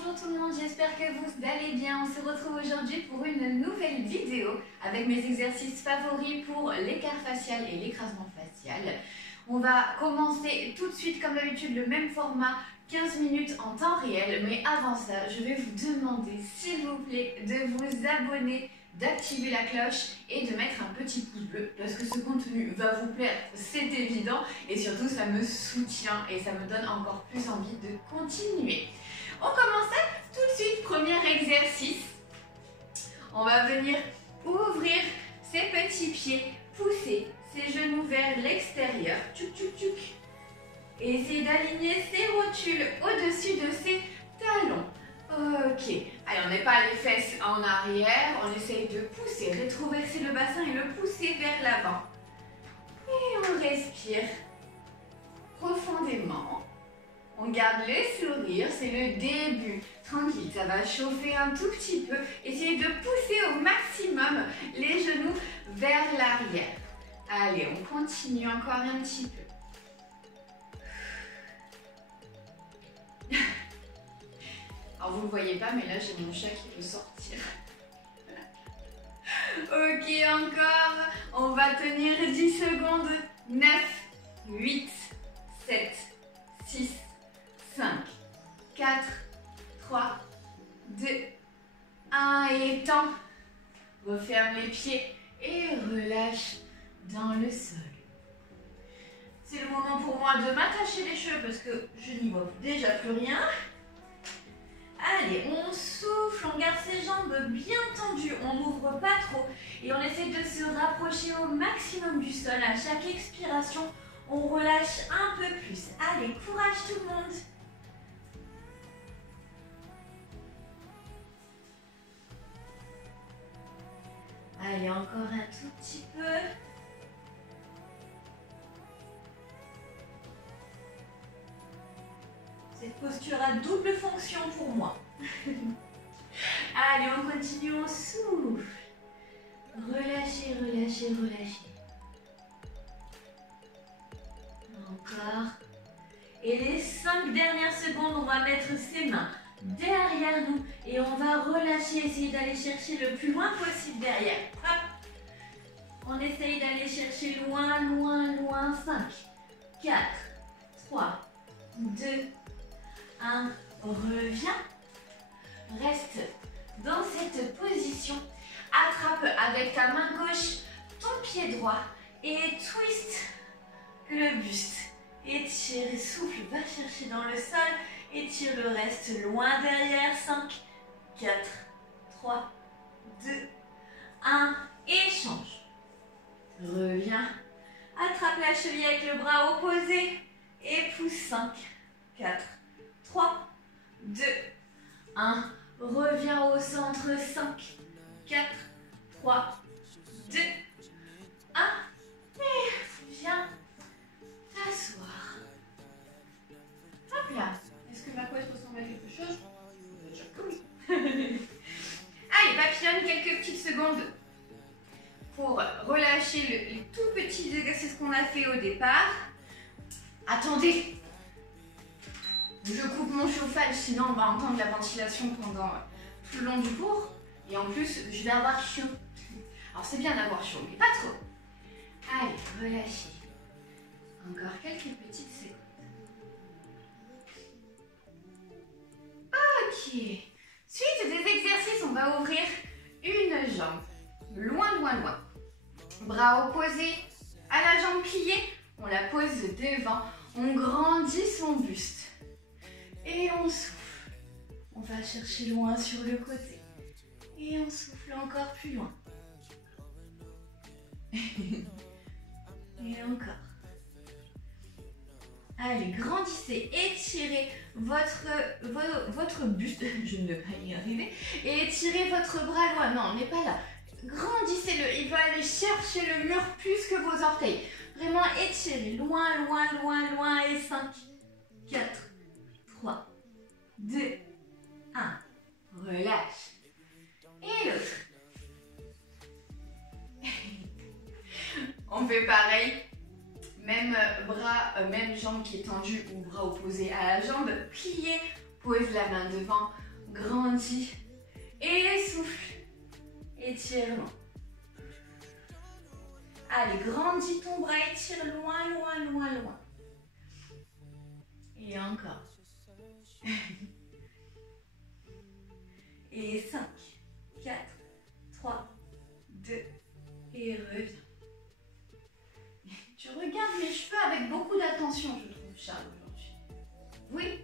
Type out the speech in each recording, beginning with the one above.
bonjour tout le monde, j'espère que vous allez bien. On se retrouve aujourd'hui pour une nouvelle vidéo avec mes exercices favoris pour l'écart facial et l'écrasement facial. On va commencer tout de suite comme d'habitude le même format, 15 minutes en temps réel. Mais avant ça, je vais vous demander s'il vous plaît de vous abonner, d'activer la cloche et de mettre un petit pouce bleu parce que ce contenu va vous plaire, c'est évident, et surtout ça me soutient et ça me donne encore plus envie de continuer. On commence tout de suite, premier exercice. On va venir ouvrir ses petits pieds, pousser ses genoux vers l'extérieur, tchouk tchouk tchouk, et essayer d'aligner ses rotules au-dessus de ses talons. Ok, allez, on n'est pas les fesses en arrière, on essaye de pousser, rétroverser le bassin et le pousser vers l'avant. Et on respire profondément. On garde le sourire, c'est le début. Tranquille, ça va chauffer un tout petit peu. Essayez de pousser au maximum les genoux vers l'arrière. Allez, on continue encore un petit peu. Alors vous ne le voyez pas, mais là j'ai mon chat qui peut sortir. Ok, encore. On va tenir 10 secondes. 9, 8, 7, 6, 5, 4, 3, 2, 1 et temps. Referme les pieds et relâche dans le sol. C'est le moment pour moi de m'attacher les cheveux parce que je n'y vois déjà plus rien. Allez, on souffle, on garde ses jambes bien tendues, on n'ouvre pas trop et on essaie de se rapprocher au maximum du sol. À chaque expiration, on relâche un peu plus. Allez, courage tout le monde! Allez, encore un tout petit peu. Cette posture a double fonction pour moi. Allez, on continue, on souffle. Relâchez, relâchez, relâchez. Encore. Et les 5 dernières secondes, on va mettre ses mains derrière nous et on va relâcher, essayer d'aller chercher le plus loin possible derrière. Hop. On essaye d'aller chercher loin, loin, loin. 5, 4, 3, 2, 1. Reviens. Reste dans cette position. Attrape avec ta main gauche ton pied droit et twist le buste. Étire, souffle, va chercher dans le sol. Étire le reste loin derrière. 5, 4, 3, 2, 1. Et change. Reviens. Attrape la cheville avec le bras opposé. Et pousse. 5, 4, 3, 2, 1. Reviens au centre. 5, 4, 3, 2, 1. Et viens t'asseoir. Hop là. Est-ce que ma couette ressemble à quelque chose? Allez, papillonne quelques petites secondes pour relâcher les tout petits exercices qu'on a fait au départ. Attendez. Je coupe mon chauffage, sinon on va entendre la ventilation pendant tout le long du cours. Et en plus, je vais avoir chaud. Alors c'est bien d'avoir chaud, mais pas trop. Allez, relâchez. Encore quelques petites secondes. Ok. Suite des exercices, on va ouvrir une jambe. Loin, loin, loin. Bras opposés à la jambe pliée. On la pose devant. On grandit son buste. Et on souffle. On va chercher loin sur le côté. Et on souffle encore plus loin. Et encore. Allez, grandissez, étirez votre buste, je ne vais pas y arriver, et étirez votre bras loin. Non, on n'est pas là. Grandissez-le, il va aller chercher le mur plus que vos orteils. Vraiment étirez, loin, loin, loin, loin, et 5, 4, 3, 2, 1. Relâche. Et l'autre. On fait pareil. Même bras, même jambe qui est tendue ou bras opposés à la jambe. Pliez, pose la main devant, grandis et souffle. Étire loin. Allez, grandis ton bras, étire loin, loin, loin, loin. Et encore. Et 5, 4, 3, 2, et reviens. Tu regardes mes cheveux avec beaucoup d'attention, je trouve, Charles, aujourd'hui. Oui.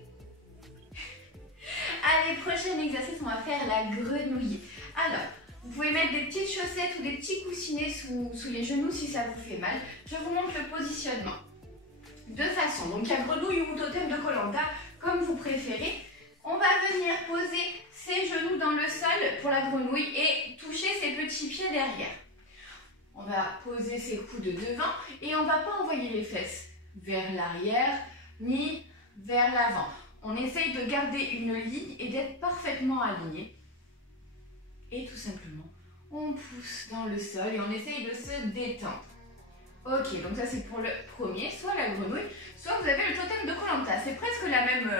Allez, prochain exercice, on va faire la grenouille. Alors, vous pouvez mettre des petites chaussettes ou des petits coussinets sous les genoux si ça vous fait mal. Je vous montre le positionnement. De façon, donc il y a grenouille ou totem de Koh-Lanta, comme vous préférez. On va venir poser ses genoux dans le sol pour la grenouille et toucher ses petits pieds derrière. On va poser ses coudes devant et on ne va pas envoyer les fesses vers l'arrière ni vers l'avant. On essaye de garder une ligne et d'être parfaitement aligné. Et tout simplement, on pousse dans le sol et on essaye de se détendre. Ok, donc ça c'est pour le premier, soit la grenouille, soit vous avez le totem de Koh-Lanta. C'est presque la même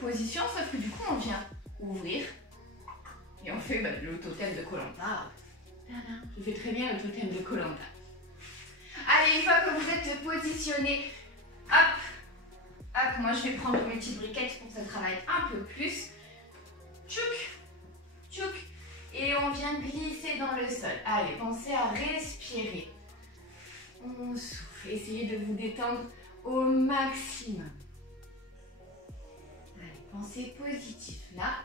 position, sauf que du coup on vient ouvrir et on fait le totem de Koh-Lanta. Je fais très bien le totem de Koh-Lanta. Allez, une fois que vous êtes positionné, hop, hop, moi je vais prendre mes petites briquettes pour que ça travaille un peu plus. Tchouk, tchouk. Et on vient glisser dans le sol. Allez, pensez à respirer. On souffle. Essayez de vous détendre au maximum. Allez, pensez positif. Là,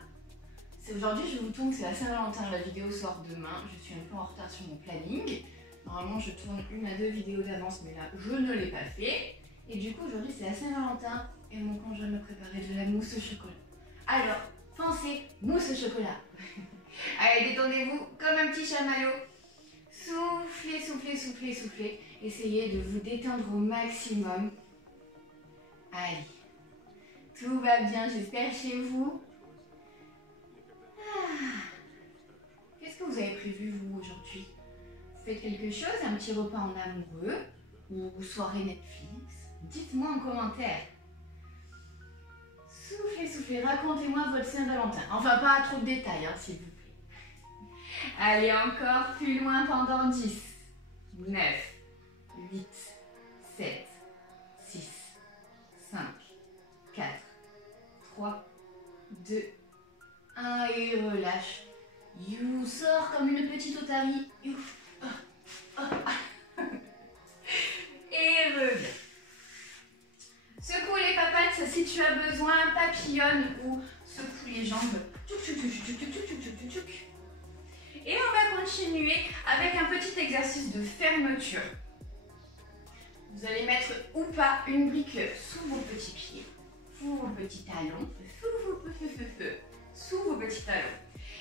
aujourd'hui, je vous tourne, c'est la Saint-Valentin. La vidéo sort demain. Je suis un peu en retard sur mon planning. Normalement, je tourne 1 à 2 vidéos d'avance, mais là, je ne l'ai pas fait. Et du coup, aujourd'hui, c'est la Saint-Valentin. Et mon conjoint me préparait de la mousse au chocolat. Alors, pensez mousse au chocolat. Allez, détendez-vous comme un petit chamallow. Soufflez, soufflez, soufflez, soufflez. Essayez de vous détendre au maximum. Allez. Tout va bien, j'espère, chez vous. Qu'est-ce que vous avez prévu, vous, aujourd'hui? Vous faites quelque chose? Un petit repas en amoureux? Ou soirée Netflix? Dites-moi en commentaire. Soufflez, soufflez. Racontez-moi votre Saint-Valentin. Enfin, pas trop de détails, hein, s'il vous plaît. Allez, encore plus loin pendant 10, 9, 8, 7, 6, 5, 4, 3, 2, 1 et relâche. You sors comme une petite otarie. You. Et reviens. Secoue les papates si tu as besoin, papillonne ou secoue les jambes. Et on va continuer avec un petit exercice de fermeture. Vous allez mettre ou pas une brique sous vos petits pieds, sous vos petits talons, sous vos petits talons.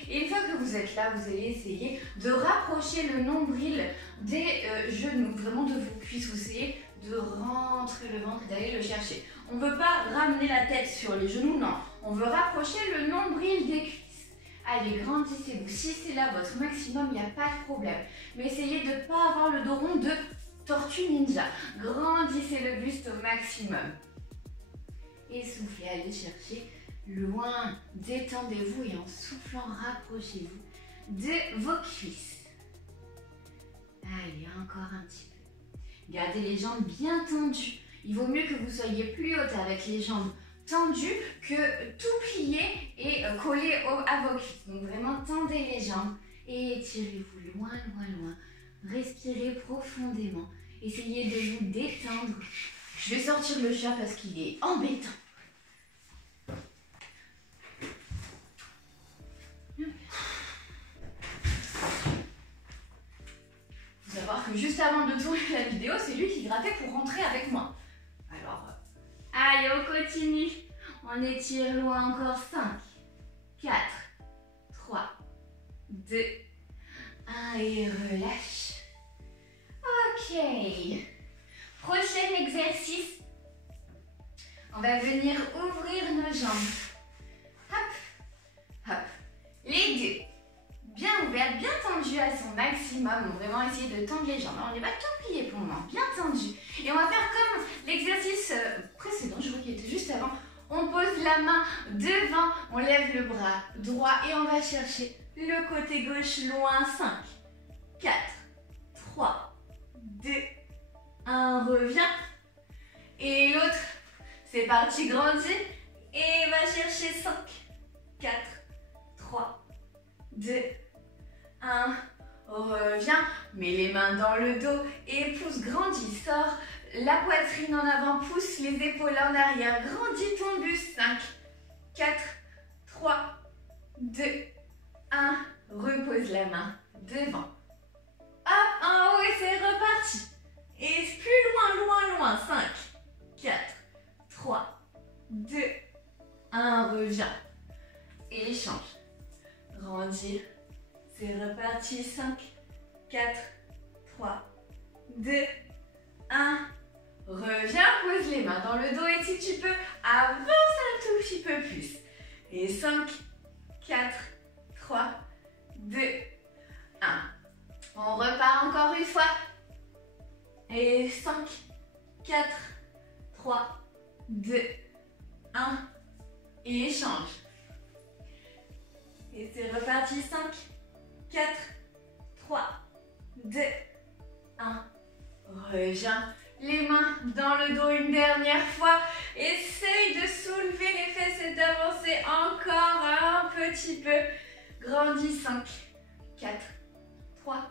Et une fois que vous êtes là, vous allez essayer de rapprocher le nombril des genoux, vraiment de vos cuisses. Vous essayez de rentrer le ventre et d'aller le chercher. On ne veut pas ramener la tête sur les genoux, non. On veut rapprocher le nombril des cuisses. Allez, grandissez-vous. Si c'est là votre maximum, il n'y a pas de problème. Mais essayez de ne pas avoir le dos rond de tortue ninja. Grandissez le buste au maximum. Et soufflez, allez chercher loin. Détendez-vous et en soufflant, rapprochez-vous de vos cuisses. Allez, encore un petit peu. Gardez les jambes bien tendues. Il vaut mieux que vous soyez plus haute avec les jambes tendu que tout plié et collé à vos cuisses. Donc vraiment tendez les jambes et étirez-vous loin, loin, loin. Respirez profondément. Essayez de vous détendre. Je vais sortir le chat parce qu'il est embêtant. Faut savoir que juste avant de tourner la vidéo, c'est lui qui grattait pour rentrer avec moi. Alors, allez, on continue. On étire loin encore. 5, 4, 3, 2, 1 et relâche. Ok. Prochain exercice. On va venir ouvrir nos jambes. Hop, hop. Les deux. Bien ouvertes, bien tendues à son maximum. On va vraiment essayer de tendre les jambes. Alors, on n'est pas tout plié pour le moment. Bien tendu. Et on va faire comme l'exercice précédent. Je crois qu'il était juste avant. On pose la main devant, on lève le bras droit et on va chercher le côté gauche loin. 5, 4, 3, 2, 1, reviens. Et l'autre, c'est parti, grandis. Et va chercher 5, 4, 3, 2, 1, reviens. Mets les mains dans le dos et pousse, grandis, sors. La poitrine en avant, pousse les épaules en arrière, grandis ton buste. 5, 4, 3, 2, 1, repose la main devant. Hop, en haut et c'est reparti. Et plus loin. 5, 4, 3, 2, 1, reviens. Et change. Grandir. C'est reparti. 5, 4, 3, 2, 1. Reviens, pose les mains dans le dos et si tu peux, avance un tout petit peu plus. Et 5, 4, 3, 2, 1. On repart encore une fois. Et 5, 4, 3, 2, 1. Et échange. Et c'est reparti. 5, 4, 3, 2, 1. Reviens. Les mains dans le dos une dernière fois. Essaye de soulever les fesses et d'avancer encore un petit peu. Grandis. 5, 4, 3,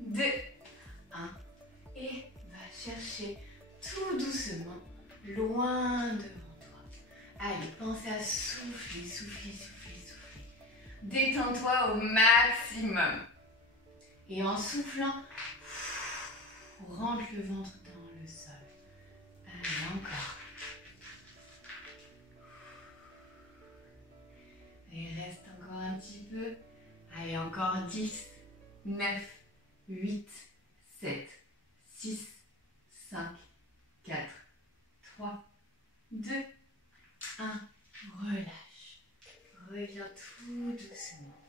2, 1. Et va chercher tout doucement, loin devant toi. Allez, pense à souffler. Détends-toi au maximum. Et en soufflant, rentre le ventre dans le sol. Allez, encore. Et reste encore un petit peu. Allez, encore 10, 9, 8, 7, 6, 5, 4, 3, 2, 1. Relâche. Reviens tout doucement.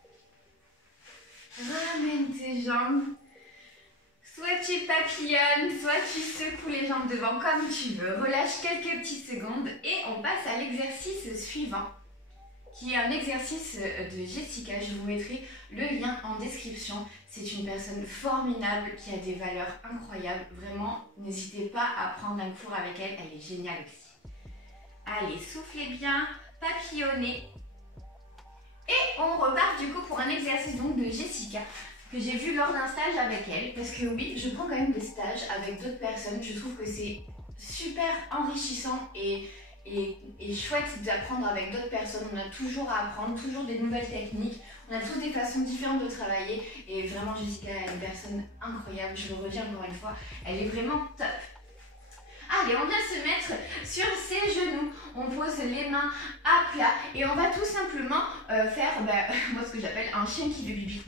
Ramène tes jambes. Soit tu papillonnes, soit tu secoues les jambes devant comme tu veux. Relâche quelques petites secondes et on passe à l'exercice suivant, qui est un exercice de Jessica. Je vous mettrai le lien en description. C'est une personne formidable qui a des valeurs incroyables. Vraiment, n'hésitez pas à prendre un cours avec elle. Elle est géniale aussi. Allez, soufflez bien, papillonnez. Et on repart du coup pour un exercice donc de Jessica que j'ai vu lors d'un stage avec elle. Parce que oui, je prends quand même des stages avec d'autres personnes. Je trouve que c'est super enrichissant et chouette d'apprendre avec d'autres personnes. On a toujours à apprendre, toujours des nouvelles techniques. On a tous des façons différentes de travailler. Et vraiment, Jessica est une personne incroyable. Je le redis encore une fois, elle est vraiment top. Allez, on vient se mettre sur ses genoux. On pose les mains à plat et on va tout simplement faire moi ce que j'appelle un chien qui fait pipi.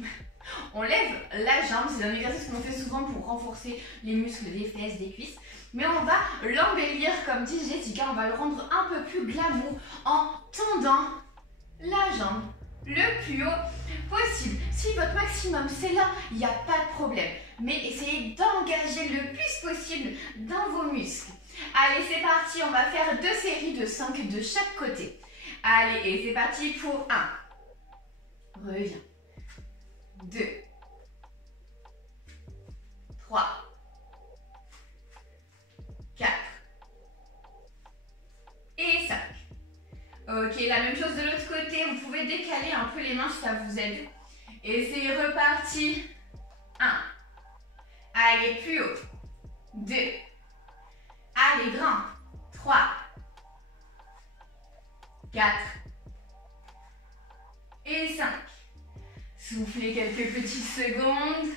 On lève la jambe, c'est un exercice qu'on fait souvent pour renforcer les muscles des fesses, des cuisses. Mais on va l'embellir, comme dit Jessica, on va le rendre un peu plus glamour en tendant la jambe le plus haut possible. Si votre maximum c'est là, il n'y a pas de problème. Mais essayez d'engager le plus possible dans vos muscles. Allez, c'est parti, on va faire 2 séries de 5 de chaque côté. Allez, et c'est parti pour 1. Reviens. 2. 3. 4. Et 5. Ok, la même chose de l'autre côté. Vous pouvez décaler un peu les mains si ça vous aide. Et c'est reparti. 1. Allez, plus haut. 2. Allez, grand. 3. 4. Et 5. Soufflez quelques petites secondes.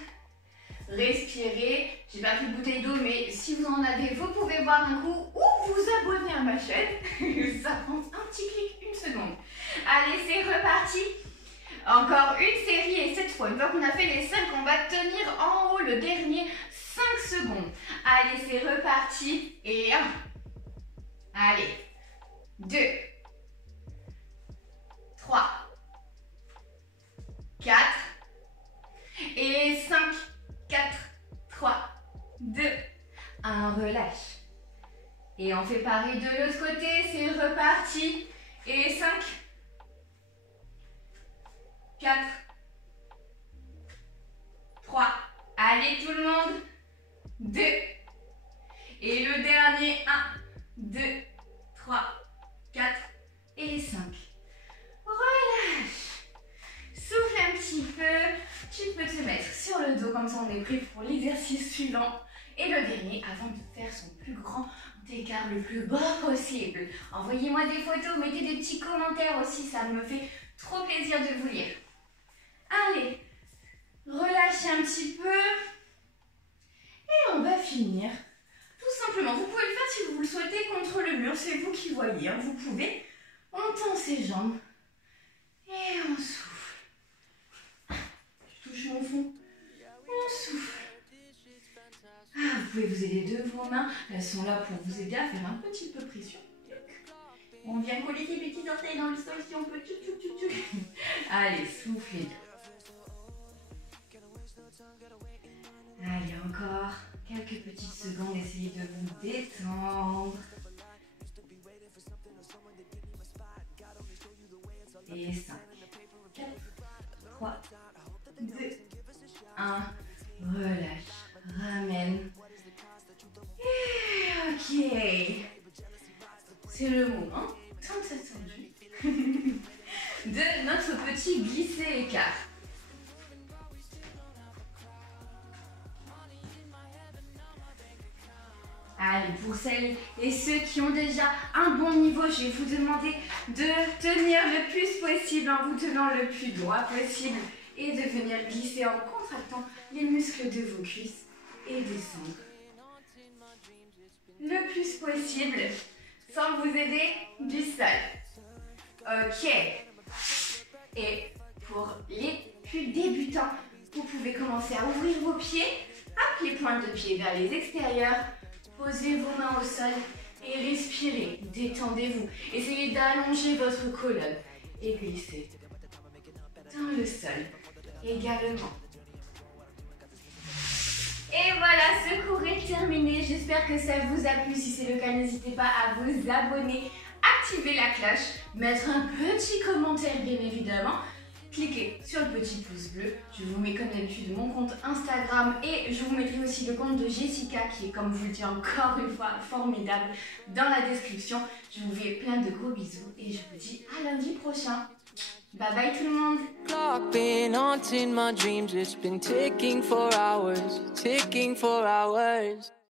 Respirez. J'ai pas pris de bouteille d'eau, mais si vous en avez, vous pouvez boire un coup ou vous abonner à ma chaîne. Ça prend un petit clic, une seconde. Allez, c'est reparti. Encore une série et cette fois, une fois qu'on a fait les 5, on va tenir en haut le dernier 5 secondes. Allez, c'est reparti. Et 1. Allez. 2. 3. 4. Et 5. 4. 3. 2. 1. Relâche. Et on fait pareil de l'autre côté, c'est reparti. Et 5, 4, 3, allez tout le monde, 2, et le dernier, 1, 2, 3, 4 et 5. Relâche, souffle un petit peu, tu peux te mettre sur le dos comme ça on est prêt pour l'exercice suivant. Et le dernier, avant de faire son plus grand écart le plus bas possible. Envoyez-moi des photos, mettez des petits commentaires aussi, ça me fait trop plaisir de vous lire. Allez, relâchez un petit peu. Et on va finir. Tout simplement, vous pouvez le faire si vous le souhaitez contre le mur, c'est vous qui voyez. Hein. Vous pouvez, on tend ses jambes et on souffle. Je touche mon fond, on souffle. Ah, vous pouvez vous aider de vos mains, elles sont là pour vous aider à faire un petit peu pression. On vient coller les petits orteils dans le sol si on peut. Allez, soufflez bien. Allez, encore quelques petites secondes, essayez de vous détendre. Et 5, 4, 3, 2, 1, relâche, ramène. Et ok. C'est le moment, tant attendu, de notre petit glissé-écart. Allez, pour celles et ceux qui ont déjà un bon niveau, je vais vous demander de tenir le plus possible en vous tenant le plus droit possible et de venir glisser en contractant les muscles de vos cuisses et descendre le plus possible sans vous aider du sol. Ok. Et pour les plus débutants, vous pouvez commencer à ouvrir vos pieds, hop, les pointes de pied vers les extérieurs. Posez vos mains au sol et respirez, détendez-vous. Essayez d'allonger votre colonne et glissez dans le sol également. Et voilà, ce cours est terminé. J'espère que ça vous a plu. Si c'est le cas, n'hésitez pas à vous abonner, activer la cloche, mettre un petit commentaire bien évidemment. Cliquez sur le petit pouce bleu, je vous mets comme d'habitude mon compte Instagram et je vous mettrai aussi le compte de Jessica qui est, comme je vous le dis encore une fois, formidable dans la description. Je vous fais plein de gros bisous et je vous dis à lundi prochain. Bye bye tout le monde. Clock been haunting my dreams, it's been ticking for hours.